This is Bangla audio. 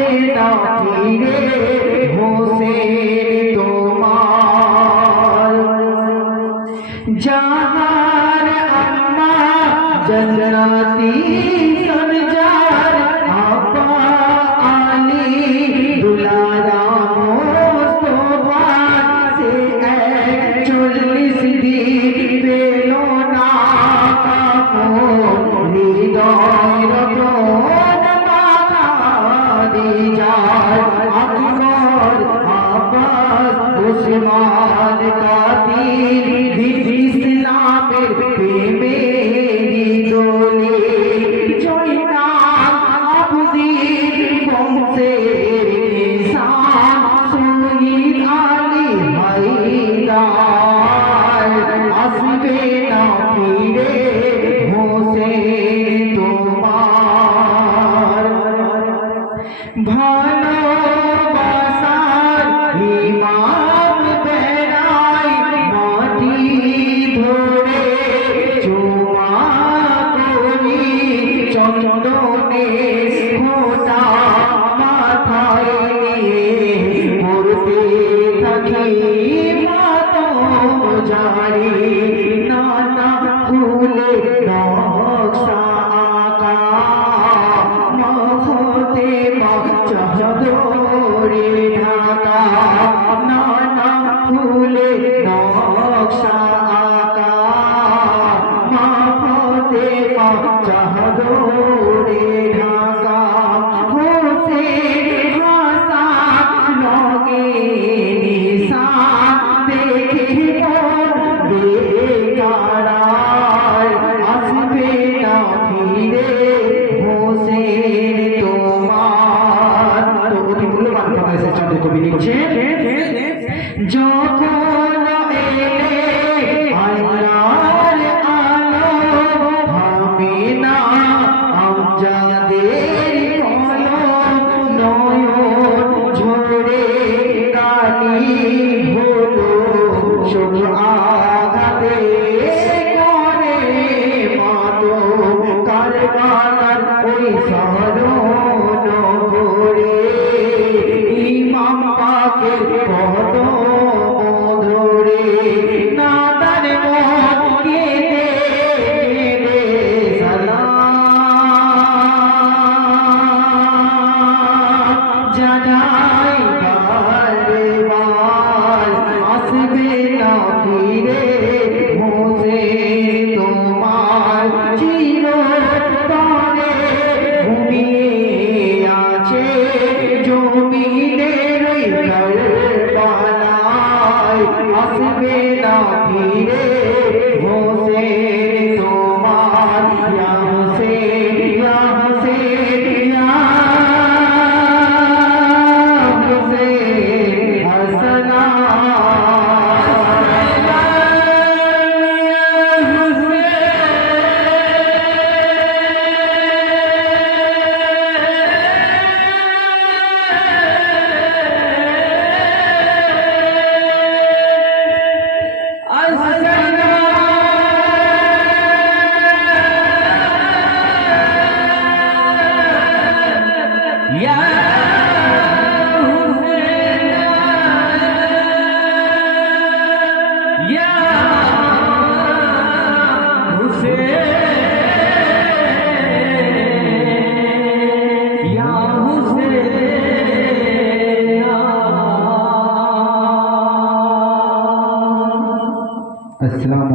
আসবে না ফিরে হোসেন তোমার। জাহার আম্মা জন্নতি সরজার আপা আলী দুলারা মোস্তফা সে 41 দিন পেল না হৃদয় রতন মাথা দিয়ে যায় আকবর আব্বাস উসমান কাতিল ইসলামের প্রেমেরি দোলে জয়নাল আবদিন বংশের নিশান শহীদ আলী হায়দার আসবে না ফিরে হোসেন তোমার। ভালোবাসার ইমাম বেড়াই মাটি ধরে চুমা করি চন্দনে ফোঁটা মাথায় নিয়ে পড়তে থাকি মাতম জারি নানা ফুলে নকশা আঁকা মখতে চাদরে ঢাকা নানা ফুলে নকশা আঁকা মখতে চাদরে ঢাকা হোসেন হাসান রঙে নিশান দেখে বেকারায় আসবে না ফিরে হোসেন তোমার। তো অতি মূল্যবান কথা এসে চাঁদের কবি লিখছেন, যখন এলে আল্লাহর আলো হবে না আমজাদের কলম নয়ন ঝরে কালি হলো শোক আঘাতে করে মাতো কারবালার ওই শহরন করে ইমাম পাকের কদম ধরে নাদার মন কেঁদে কেঁদে সালাম জানাই বারে বার আসবে না ফিরে হোসেন তোমার। চিরতরে ঘুমিয়ে আছে জমিনের ওই কারবালায় আসবে না ফিরে হোসেন তোমার। ইয়া হোসেন ইয়া হোসেন ইয়া হোসেন আসসালাম। আসসালামু